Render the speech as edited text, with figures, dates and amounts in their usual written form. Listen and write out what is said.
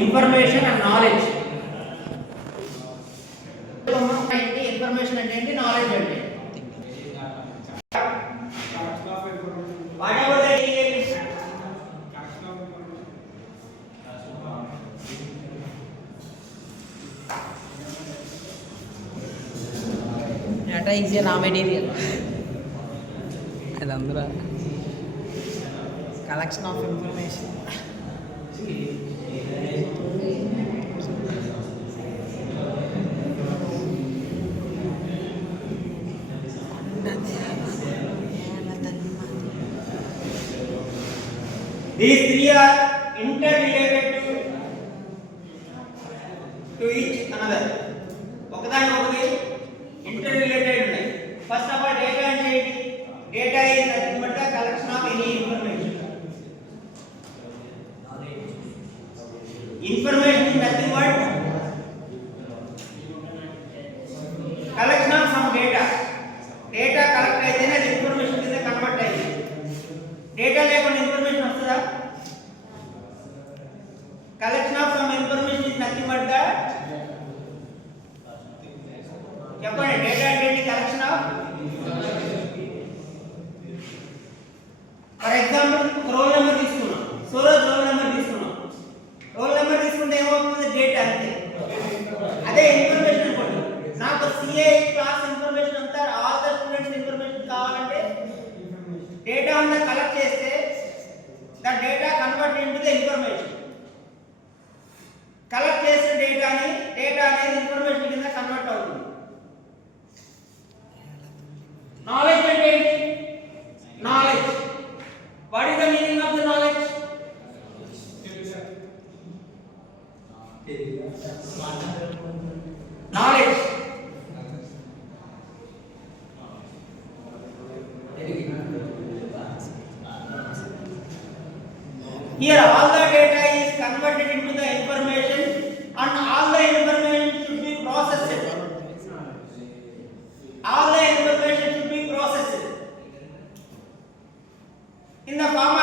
Information and knowledge. Information అంటే ఏంటి, నాలెడ్జ్ అంటే data is a raw material. అది అందరూ collection of information. These three are interrelated to each another. ఒకదాని ఒకటి interrelated ఉన్నాయి. First of all, data అంటే ఏంటి? Data is nothing but the collection of any information. Information is nothing but collection of some data. Data collect అయితేనే అది information కింద కన్వర్ట్ అయ్యింది. డేటా లేకుండా ఇన్ఫర్మేషన్ వస్తుందా? Collection of some information is nothing but the, చెప్పండి, డేటా అంటే collection of. For example roll number తీసుకున్నాం, Suraj roll number తీసుకున్నాం. రోల్ నెంబర్ తీసుకుంటే ఏమవుతుంది? డేటా అంతే. అదే ఇన్ఫర్మేషన్ అనుకోండి, నాకు సిఏ క్లాస్ ఇన్ఫర్మేషన్ అంతా ఆల్ ద స్టూడెంట్స్ ఇన్ఫర్మేషన్ కావాలంటే డేటా అంతా కలెక్ట్ చేస్తే the data convert into the information. Collect చేసిన డేటా అనేది ఇన్ఫర్మేషన్ కింద కన్వర్ట్ అవుతుంది. నాలెడ్జ్ అంటే ఏంటి? Knowledge. What is the meaning of the knowledge? Knowledge here all the data is converted into the information and all the information should be processed. All the information should be processed in the form